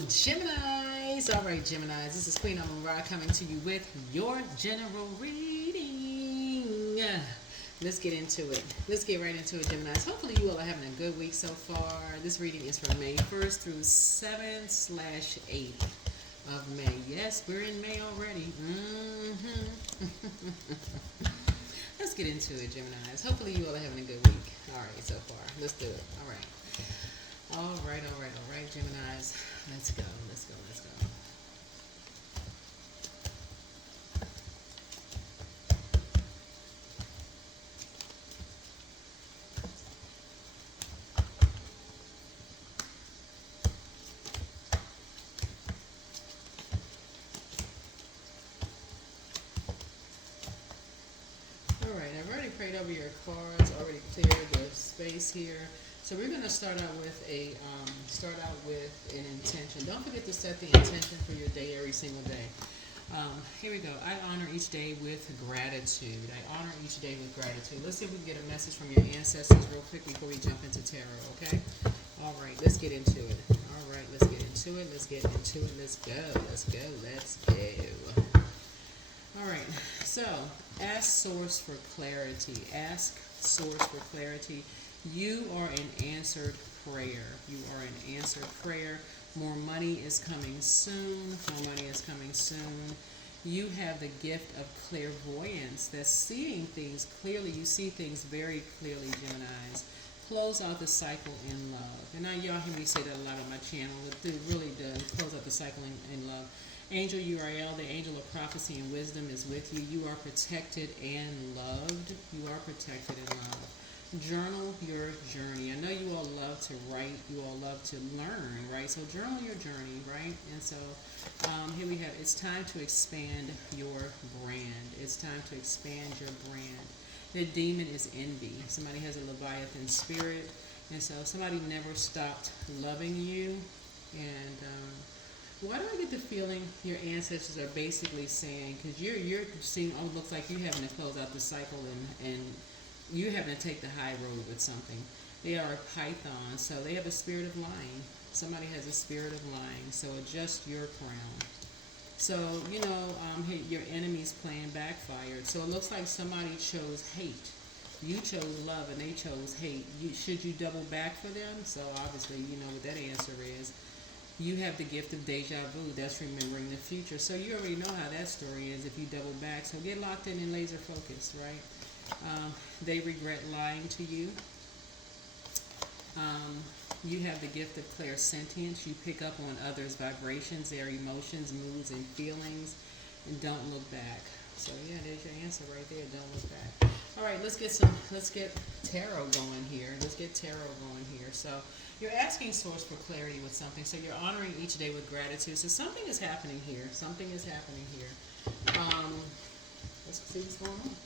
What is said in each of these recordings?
Geminis. All right, Geminis. This is Queen Amun Ra coming to you with your general reading. Let's get into it. Let's get right into it, Geminis. Hopefully, you all are having a good week so far. This reading is from May 1st through 7/8 of May. Yes, we're in May already. Let's get into it, Geminis. Hopefully, you all are having a good week. All right, so far. Let's do it. All right. All right, Geminis. Let's go. All right, I've already prayed over your cards, already cleared the space here. So we're going to start out with an intention. Don't forget to set the intention for your day every single day. Here we go. I honor each day with gratitude. Let's see if we can get a message from your ancestors real quick before we jump into tarot, okay? All right, let's get into it. Let's go. All right, so ask Source for clarity. You are an answered prayer. More money is coming soon. You have the gift of clairvoyance. That's seeing things clearly. You see things very clearly, Geminis. Close out the cycle in love. And now y'all hear me say that a lot on my channel. It really does. Close out the cycle in love. Angel Uriel, the angel of prophecy and wisdom, is with you. You are protected and loved. Journal your journey. I know you all love to write. You all love to learn, right? So journal your journey, right? And so here we have, it's time to expand your brand. The demon is envy. Somebody has a Leviathan spirit. And so somebody never stopped loving you. And why do I get the feeling your ancestors are basically saying, because you're seeing, oh, it looks like you having to close out the cycle and you having to take the high road with something. They are a python, so they have a spirit of lying. Somebody has a spirit of lying, so adjust your crown. So, your enemy's plan backfired. So it looks like somebody chose hate. You chose love and they chose hate. Should you double back for them? So obviously, you know what that answer is. You have the gift of deja vu. That's remembering the future. So you already know how that story is if you double back. So get locked in and laser focused, right? They regret lying to you. You have the gift of clairsentience. You pick up on others' vibrations, their emotions, moods, and feelings, and don't look back. So yeah, there's your answer right there. Don't look back. All right, let's get tarot going here. So you're asking Source for clarity with something. So you're honoring each day with gratitude. So something is happening here. Let's see what's going on.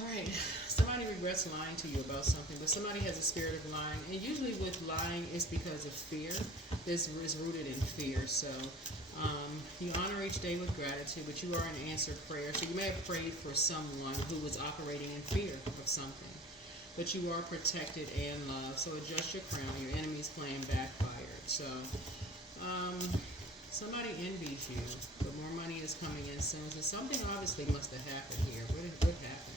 All right, somebody regrets lying to you about something, but somebody has a spirit of lying, and usually with lying, it's because of fear. This is rooted in fear. So you honor each day with gratitude, but you are an answered prayer. So you may have prayed for someone who was operating in fear of something, but you are protected and loved. So adjust your crown. Your enemy's plan backfired. So somebody envies you, but more money is coming in soon. So something obviously must have happened here. What happened?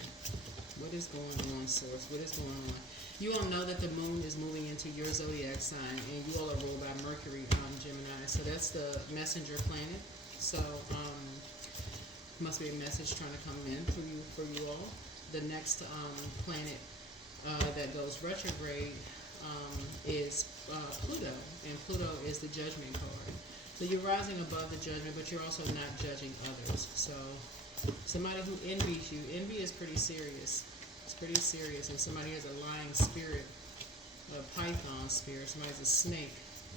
What is going on, Source? What is going on? You all know that the moon is moving into your zodiac sign, and you all are ruled by Mercury, Gemini. So that's the messenger planet. So must be a message trying to come in for you all. The next planet that goes retrograde is Pluto, and Pluto is the judgment card. So you're rising above the judgment, but you're also not judging others. So somebody who envies you, envy is pretty serious. It's pretty serious, and somebody has a lying spirit, a python spirit. Somebody's a snake.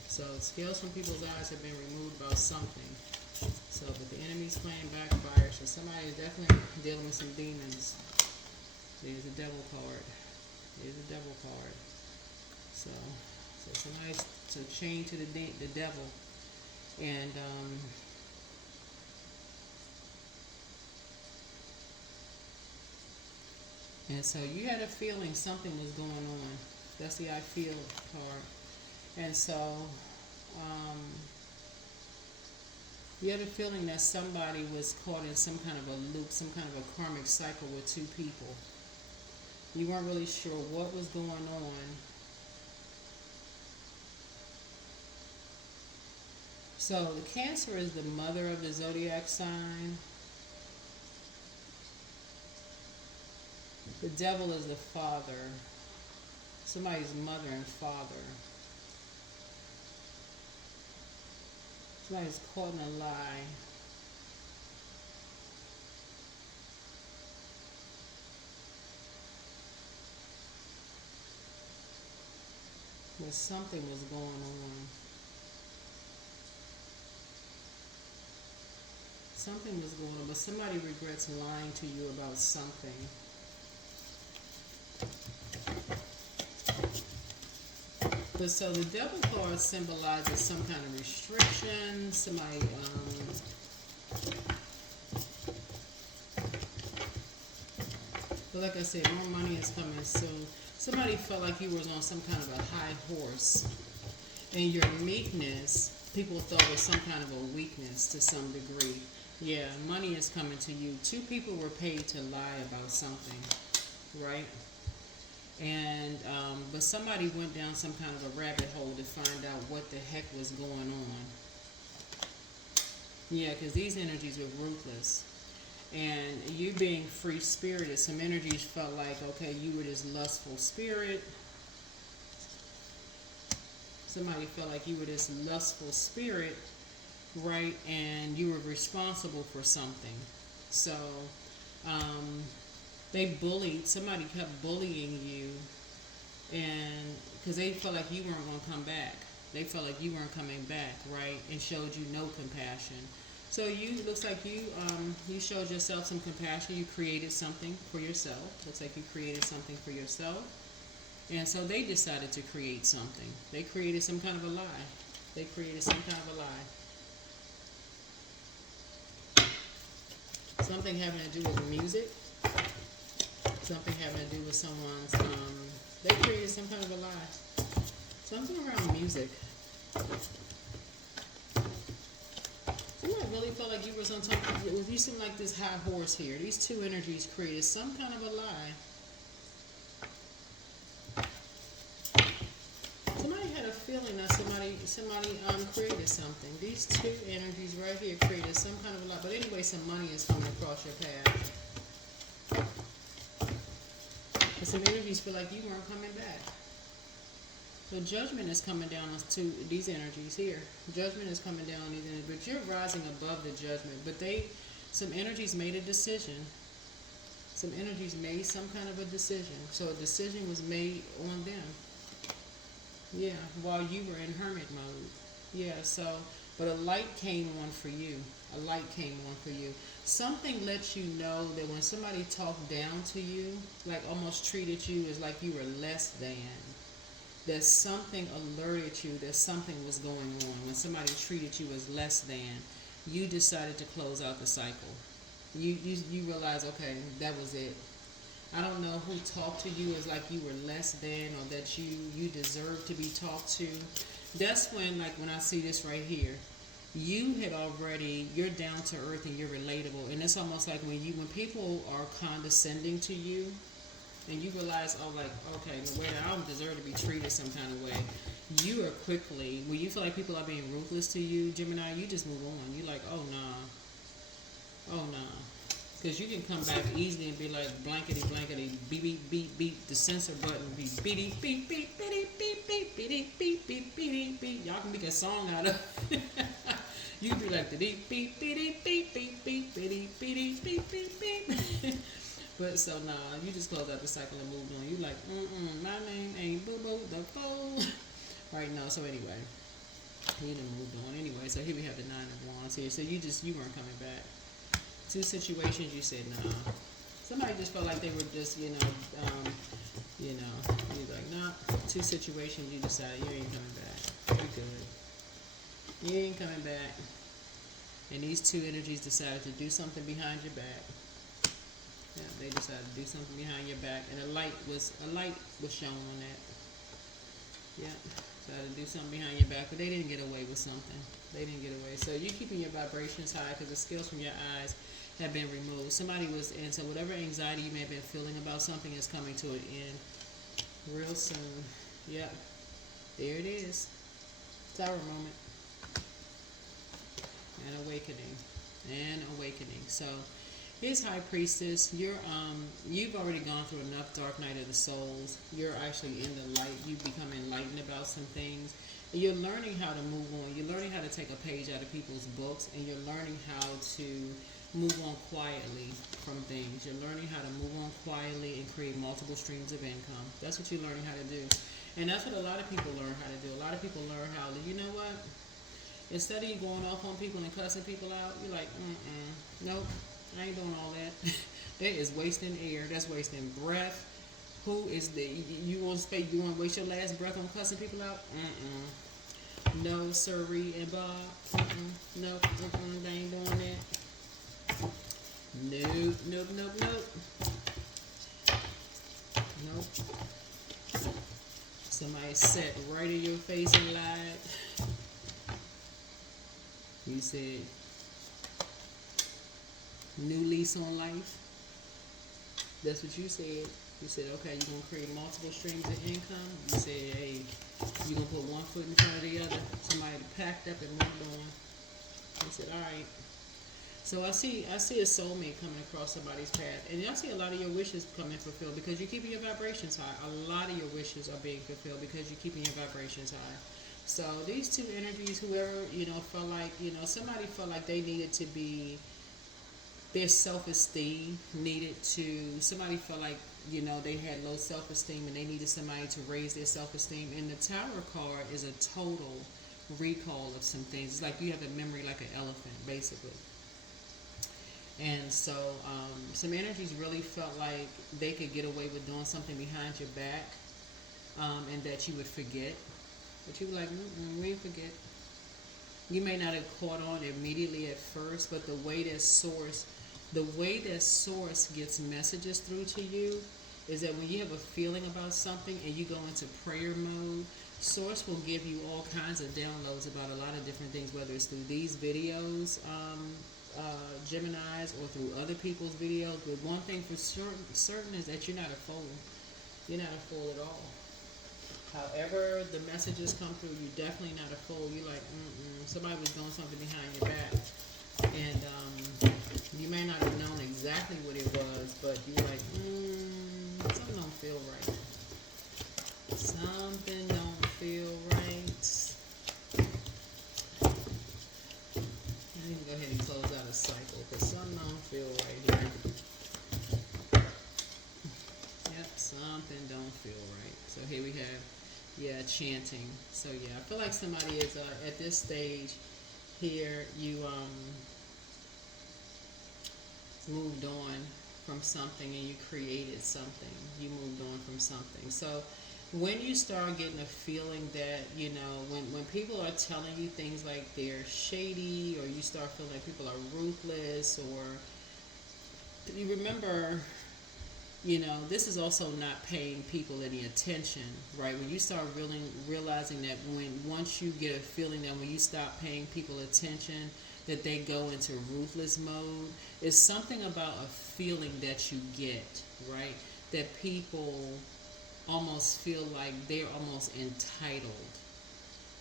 So scales from people's eyes have been removed about something. So, but the enemy's playing backfire. So somebody is definitely dealing with some demons. There's a devil card. So somebody's chained to the devil. And so you had a feeling something was going on. That's the I feel part. And so Um, you had a feeling that somebody was caught in some kind of a loop, some kind of a karmic cycle with two people. You weren't really sure what was going on. So the Cancer is the mother of the zodiac sign. The Devil is the father. Somebody's mother and father. Somebody's caught in a lie. But something was going on. Something was going on, but somebody regrets lying to you about something. But so the devil card symbolizes some kind of restriction. Somebody, but like I said, more money is coming soon. Somebody felt like you was on some kind of a high horse, and your meekness, people thought was some kind of a weakness to some degree. Yeah, money is coming to you. Two people were paid to lie about something, right? And but somebody went down some kind of a rabbit hole to find out what the heck was going on. Yeah, because these energies were ruthless. And you being free spirited, some energies felt like, okay, you were this lustful spirit. Somebody felt like you were this lustful spirit, right? And you were responsible for something. So they bullied, somebody kept bullying you, and because they felt like you weren't going to come back. They felt like you weren't coming back, right? And showed you no compassion. So you, looks like you showed yourself some compassion. You created something for yourself. Looks like you created something for yourself. And so they decided to create something. They created some kind of a lie. They created some kind of a lie. Something having to do with music. Something having to do with someone's, they created some kind of a lie. Something around music. Somebody really felt like you were on top of, you seem like this high horse here. These two energies created some kind of a lie. Somebody had a feeling that somebody created something. These two energies right here created some kind of a lie. But anyway, some money is coming across your path. But some energies feel like you weren't coming back. So judgment is coming down to these energies here. Judgment is coming down on these energies, but you're rising above the judgment. But some energies made a decision. Some energies made some kind of a decision. So a decision was made on them. Yeah, while you were in hermit mode. Yeah, so, but a light came on for you. A light came on for you. Something lets you know that when somebody talked down to you, like almost treated you as like you were less than, that something alerted you that something was going on. When somebody treated you as less than, you decided to close out the cycle. You realize, okay, that was it. I don't know who talked to you as like you were less than, or that you deserve to be talked to. That's when, like when I see this right here, you're down to earth and you're relatable. And it's almost like when people are condescending to you, and you realize, oh, like, okay, the way that I don't deserve to be treated some kind of way, you are quickly, when you feel like people are being ruthless to you, Gemini, you just move on. You're like, oh, nah. Because you can come back easily and be like, blankety, blankety, beep, beep, beep, beep, the censor button, beep, beep, beep, beep, beep, beep, beep, beep, beep, beep, beep, beep, beep. Y'all can make a song out of it. You can be like, the beep, beep, beep, beep, beep, beep, beep, beep, beep, beep, beep. But so nah, you just close out the cycle and moved on. You like, my name ain't Boo Boo the Fool. Right now, so anyway, you done moved on. Anyway, so here we have the Nine of Wands here. So you weren't coming back. Two situations you said nah. Somebody just felt like they were just, you're like, nah. Two situations you decided you ain't coming back. You're good. You ain't coming back. And these two energies decided to do something behind your back. Yeah, they decided to do something behind your back, and a light was shown on that. Yeah. try to do something behind your back, but they didn't get away with something. They didn't get away. So you're keeping your vibrations high because the scales from your eyes have been removed. Somebody was in, so whatever anxiety you may have been feeling about something is coming to an end real soon. Yep. There it is. Tower moment. And awakening. And awakening. So here's High Priestess. You've already gone through enough dark night of the souls. You're actually in the light. You've become enlightened about some things. And you're learning how to move on. You're learning how to take a page out of people's books, and you're learning how to move on quietly from things. You're learning how to move on quietly and create multiple streams of income. That's what you're learning how to do. And that's what a lot of people learn how to do. A lot of people learn how to, you know what? Instead of you going off on people and cussing people out, you're like, nope, I ain't doing all that. That is wasting air. That's wasting breath. Who is the, you want to waste your last breath on cussing people out? No, sirree and Bob. Nope, they ain't doing that. Nope. Nope. Somebody sat right in your face and lied. You said, new lease on life. That's what you said. You said, okay, you're going to create multiple streams of income. You said, hey, you're going to put one foot in front of the other. Somebody packed up and moved on. I said, all right. So I see a soulmate coming across somebody's path. And I see a lot of your wishes coming fulfilled because you're keeping your vibrations high. A lot of your wishes are being fulfilled because you're keeping your vibrations high. So these two energies, whoever, felt like, somebody felt like they needed to be, their self-esteem needed to, somebody felt like, they had low self-esteem and they needed somebody to raise their self-esteem. And the Tower card is a total recall of some things. It's like you have a memory like an elephant, basically. And so some energies really felt like they could get away with doing something behind your back, and that you would forget. But you were like, we ain't forget. You may not have caught on immediately at first, but the way that source gets messages through to you is that when you have a feeling about something and you go into prayer mode, source will give you all kinds of downloads about a lot of different things, whether it's through these videos, Geminis, or through other people's videos. But one thing for certain is that you're not a fool. You're not a fool at all. However the messages come through, you're definitely not a fool. You're like, somebody was doing something behind your back. And you may not have known exactly what it was, but you're like, something don't feel right. Something don't feel right. I need to go ahead and close out a cycle because something don't feel right here. Yep, something don't feel right. So here we have, chanting. So I feel like somebody is at this stage here. You moved on from something and you created something. You moved on from something. So when you start getting a feeling that, when people are telling you things like they're shady, or you start feeling like people are ruthless, or you remember, this is also not paying people any attention, right? When you start really realizing that once you get a feeling that when you stop paying people attention, that they go into ruthless mode, it's something about a feeling that you get, right? That people almost feel like they're almost entitled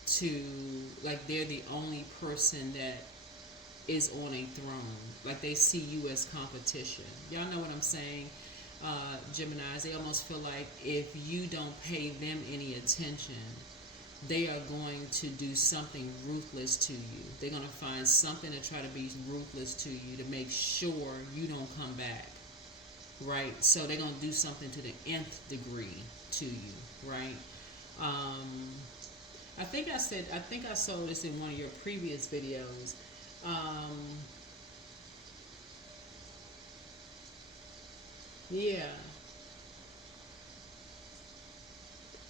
to, like they're the only person that is on a throne. Like they see you as competition. Y'all know what I'm saying? Geminis, they almost feel like if you don't pay them any attention, they are going to do something ruthless to you. They're going to find something to try to be ruthless to you to make sure you don't come back, right? So they're going to do something to the nth degree to you, right? I think I saw this in one of your previous videos.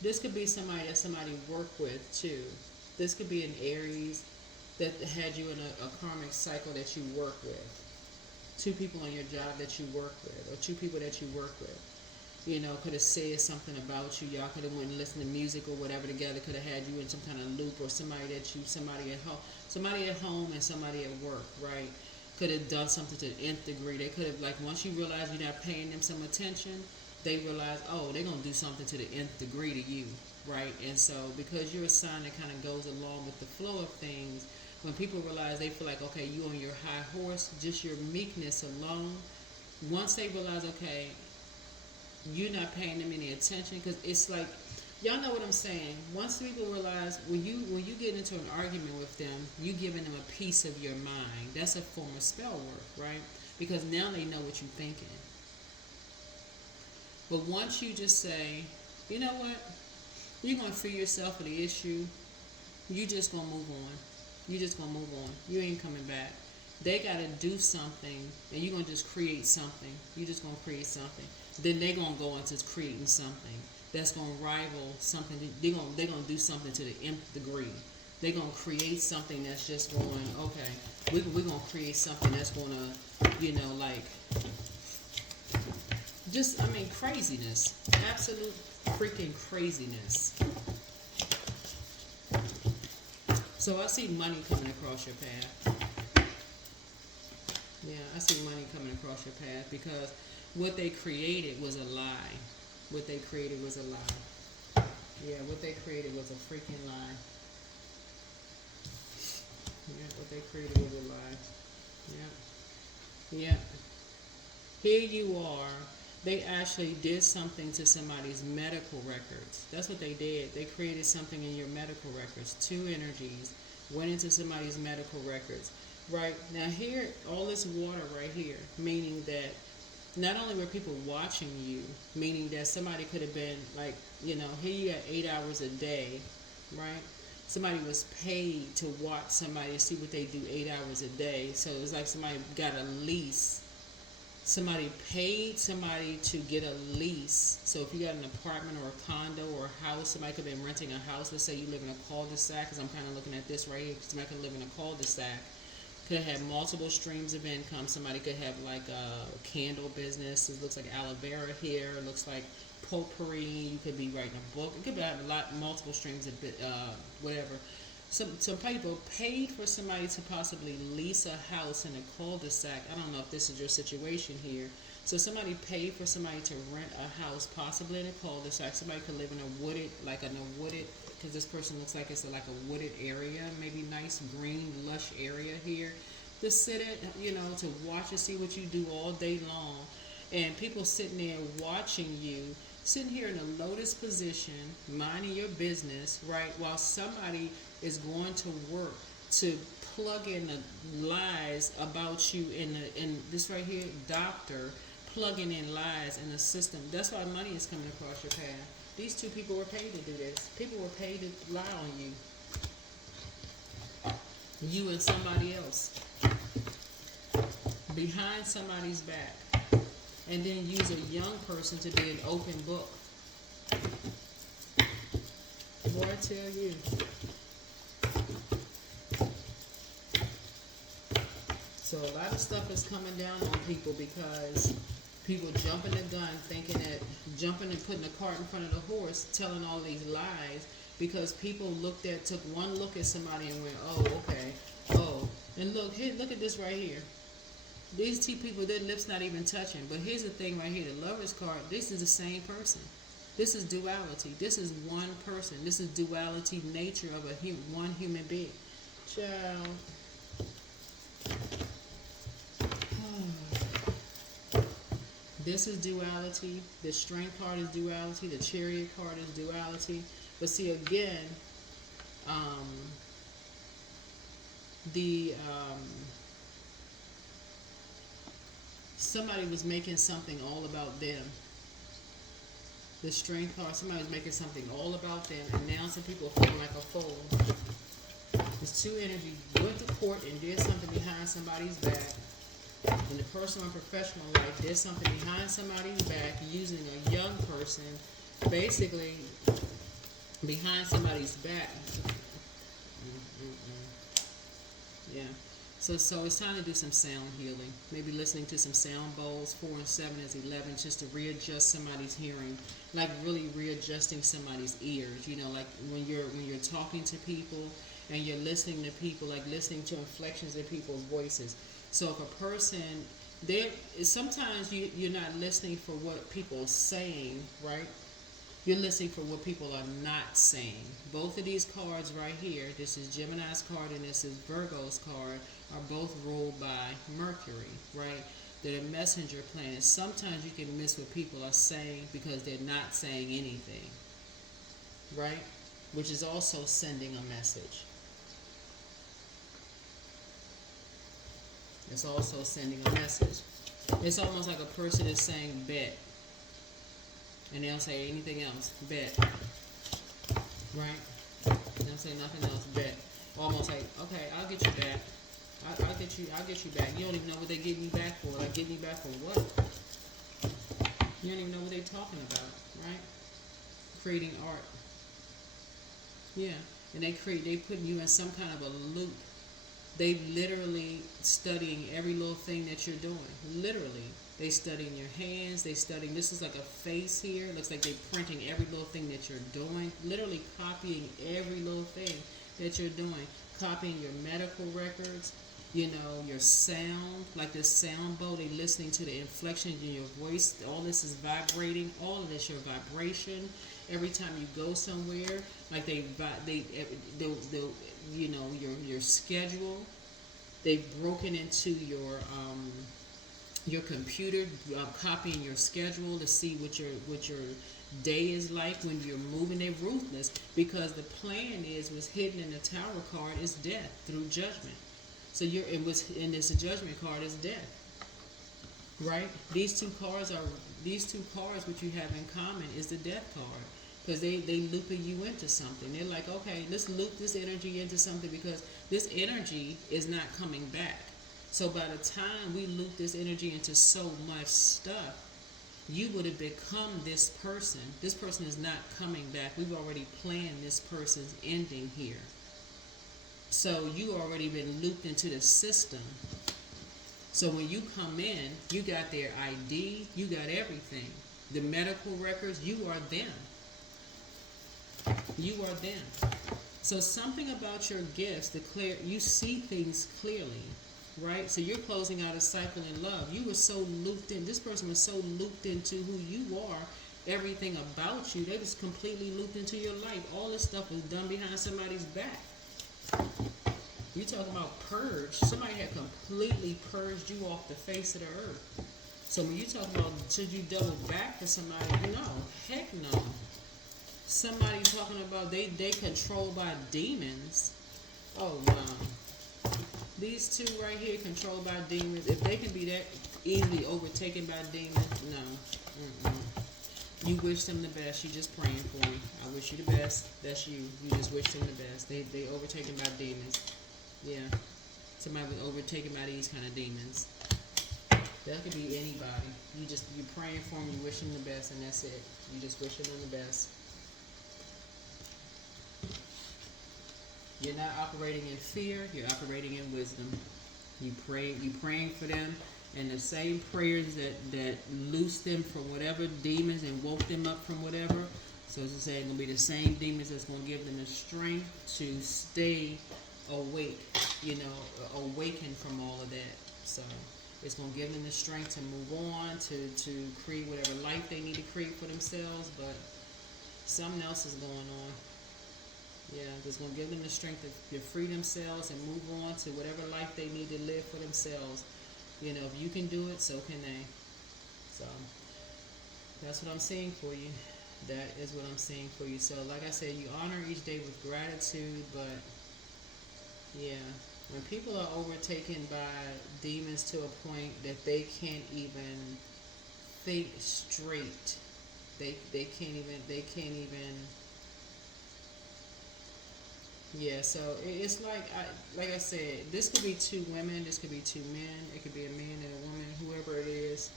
This could be somebody that somebody worked with too. This could be an Aries that had you in a karmic cycle that you work with. Two people on your job that you work with, or two people that you work with. could have said something about you. Y'all could have went and listened to music or whatever together. Could have had you in some kind of loop, or somebody at home and somebody at work, right? Could have done something to the nth degree. They could have, like, once you realize you're not paying them some attention, they realize, oh, they're gonna do something to the nth degree to you, right? And so, because you're a sign that kind of goes along with the flow of things, when people realize, they feel like, okay, you on your high horse, just your meekness alone. Once they realize, okay, you're not paying them any attention, because it's like, y'all know what I'm saying. Once people realize, when you get into an argument with them, you giving them a piece of your mind. That's a form of spell work, right? Because now they know what you're thinking. But once you just say, you know what, you're gonna free yourself of the issue, you just gonna move on. You just gonna move on. You ain't coming back. They gotta do something, and you're gonna just create something. You just gonna create something. Then they gonna go into creating something that's gonna rival something. They're gonna do something to the nth degree. They're gonna create something that's just going, okay, we're gonna create something that's gonna, like, just, craziness. Absolute freaking craziness. So I see money coming across your path. Yeah, I see money coming across your path, because what they created was a lie. What they created was a lie. Yeah, what they created was a freaking lie. Yeah, what they created was a lie. Yeah. Yeah. Here you are. They actually did something to somebody's medical records. That's what they did. They created something in your medical records. Two energies went into somebody's medical records. Right? Now here, all this water right here, meaning that not only were people watching you, meaning that somebody could have been like, here you got 8 hours a day, right? Somebody was paid to watch somebody to see what they do 8 hours a day. So it was like somebody got a lease. Somebody paid somebody to get a lease. So if you got an apartment or a condo or a house, somebody could have been renting a house. Let's say you live in a cul-de-sac, because I'm kind of looking at this right here. Somebody could live in a cul-de-sac. Could have multiple streams of income. Somebody could have like a candle business. It looks like aloe vera here. It looks like potpourri. You could be writing a book. It could be multiple streams of whatever. Some people paid for somebody to possibly lease a house in a cul-de-sac. I don't know if this is your situation here. So somebody paid for somebody to rent a house, possibly in a cul-de-sac. Somebody could live in a wooded, because this person looks like it's like a wooded area, maybe nice green lush area here. To sit to watch and see what you do all day long, and people sitting there watching you, sitting here in a lotus position, minding your business, right, while somebody is going to work to plug in the lies about you in this right here, doctor, plugging in lies in the system. That's why money is coming across your path. These two people were paid to do this. People were paid to lie on you. You and somebody else. Behind somebody's back. And then use a young person to be an open book. Boy, I tell you. So a lot of stuff is coming down on people, because people jumping the gun, thinking that jumping and putting the cart in front of the horse, telling all these lies, because people took one look at somebody and went, oh, okay, oh, and look at this right here. These two people, their lips not even touching. But here's the thing right here, the Lover's card, this is the same person. This is duality. This is one person. This is duality nature of one human being. Child. This is duality. The Strength card is duality. The Chariot card is duality. But see, again, somebody was making something all about them. The Strength card, somebody was making something all about them, and now some people are feeling like a fool. There's two energies. Went to court and did something behind somebody's back. In the personal and professional life, did something behind somebody's back using a young person, basically behind somebody's back. Yeah. So it's time to do some sound healing. Maybe listening to some sound bowls. 4 and 7 is 11, just to readjust somebody's hearing, like really readjusting somebody's ears. You know, like when you're talking to people and you're listening to people, like listening to inflections in people's voices. So if a person there, sometimes you're not listening for what people are saying, right? You're listening for what people are not saying. Both of these cards right here, this is Gemini's card and this is Virgo's card, are both ruled by Mercury, right? They're messenger planets. Sometimes you can miss what people are saying because they're not saying anything, right? Which is also sending a message. It's also sending a message. It's almost like a person is saying bet, and they don't say anything else. Bet, right? They don't say nothing else. Bet. Almost like, okay, I'll get you back. I'll get you back. You don't even know what they're getting you back for. Like, getting you back for what? You don't even know what they're talking about, right? Creating art. Yeah, and they putting you in some kind of a loop. They literally studying every little thing that you're doing. Literally. They studying your hands. They studying, this is like a face here. It looks like they're printing every little thing that you're doing. Literally copying every little thing that you're doing. Copying your medical records, you know, your sound, like this sound bowl. They listening to the inflections in your voice. All this is vibrating. All of this, your vibration. Every time you go somewhere, like they'll you know, your schedule. They've broken into your computer, copying your schedule to see what your day is like when you're moving. They're ruthless because the plan was hidden in the Tower card is death through judgment. So this judgment card is death, right? These two cards, what you have in common is the death card. Because they looping you into something. They're like, okay, let's loop this energy into something because this energy is not coming back. So by the time we loop this energy into so much stuff, you would have become this person. This person is not coming back. We've already planned this person's ending here. So you already been looped into the system. So when you come in, you got their ID, you got everything. The medical records, you are them. You are them. So something about your gifts, you see things clearly, right? So you're closing out a cycle in love. You were so looped in. This person was so looped into who you are, everything about you. They was completely looped into your life. All this stuff was done behind somebody's back. You talking about purge. Somebody had completely purged you off the face of the earth. So when you talk about should you double back to somebody, no, heck no. Somebody talking about they controlled by demons. Oh wow. These two right here controlled by demons. If they can be that easily overtaken by demons, no. You wish them the best. You just praying for me. I wish you the best. That's you. You just wish them the best. They overtaken by demons. Yeah. Somebody was overtaken by these kind of demons. That could be anybody. You praying for them. You wish them the best, and that's it. You just wishing them the best. You're not operating in fear, you're operating in wisdom. You praying for them, and the same prayers that loosed them from whatever demons and woke them up from whatever. So it's saying gonna be the same demons that's gonna give them the strength to stay awake, awaken from all of that. So it's gonna give them the strength to move on, to create whatever life they need to create for themselves, but something else is going on. Yeah, it's going to give them the strength to free themselves and move on to whatever life they need to live for themselves. You know, if you can do it, so can they. So, that's what I'm seeing for you. That is what I'm seeing for you. So, like I said, you honor each day with gratitude, but, yeah, when people are overtaken by demons to a point that they can't even think straight, they can't even. Yeah, so it's like I said, this could be two women, this could be two men, it could be a man and a woman, whoever it is.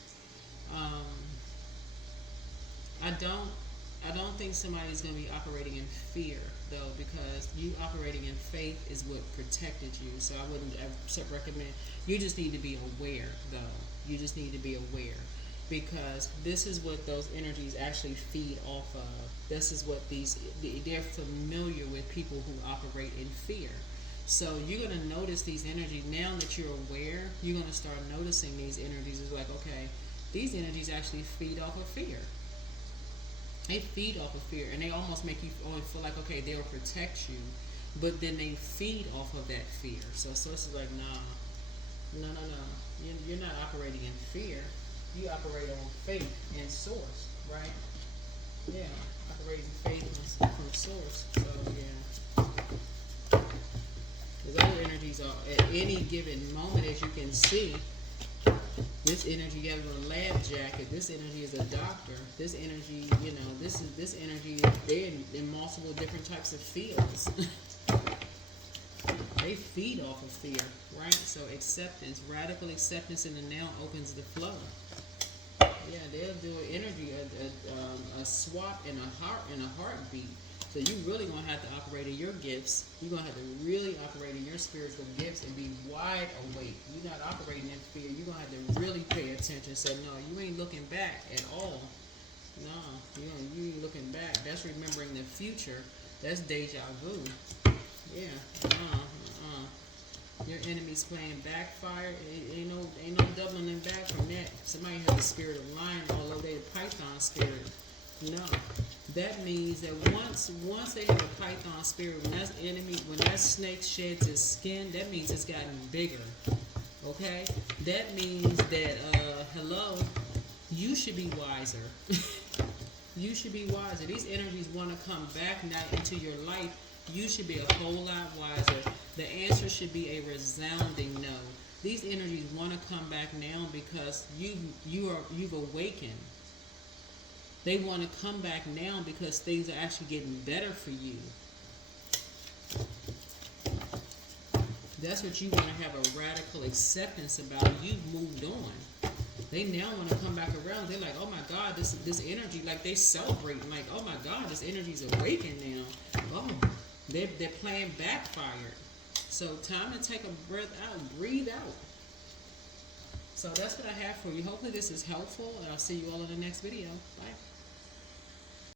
I don't think somebody's gonna be operating in fear. though, because you operating in faith is what protected you. So I wouldn't recommend. You just need to be aware, though. You just need to be aware, because this is what those energies actually feed off of. This is what they're familiar with people who operate in fear. So you're going to notice these energies. Now that you're aware, you're going to start noticing these energies. It's like, okay, these energies actually feed off of fear. They feed off of fear, and they almost make you feel like, okay, they'll protect you, but then they feed off of that fear. So it's like, no. You're not operating in fear. You operate on faith and source, right? Yeah, operating faith from source. So yeah, because other energies are at any given moment, as you can see. This energy, you have a lab jacket. This energy is a doctor. This energy, this energy. They're in multiple different types of fields. They feed off of fear, right? So acceptance, radical acceptance in the now opens the flow. Yeah, they'll do an energy, a swap in a heartbeat. So you really gonna have to operate in your gifts. You're gonna have to really operate in your spiritual gifts and be wide awake. You're not operating in fear. You're gonna have to really pay attention. Say, no, you ain't looking back at all. No, you ain't looking back. That's remembering the future. That's deja vu. Yeah, Your enemy's playing backfire. Ain't no doubling back from that. Somebody has the spirit of lying, although they the python spirit. No. That means that once they have a python spirit, when that snake sheds its skin, that means it's gotten bigger. Okay? That means that hello, you should be wiser. You should be wiser. These energies want to come back now into your life. You should be a whole lot wiser. The answer should be a resounding no. These energies want to come back now because you've awakened. They want to come back now because things are actually getting better for you. That's what you want to have a radical acceptance about. You've moved on. They now want to come back around. They're like, oh my God, this energy, like they celebrating, like, oh my God, this energy's awakened now. Oh, they're playing backfired. So time to take a breath out, breathe out. So that's what I have for you. Hopefully this is helpful, and I'll see you all in the next video. Bye.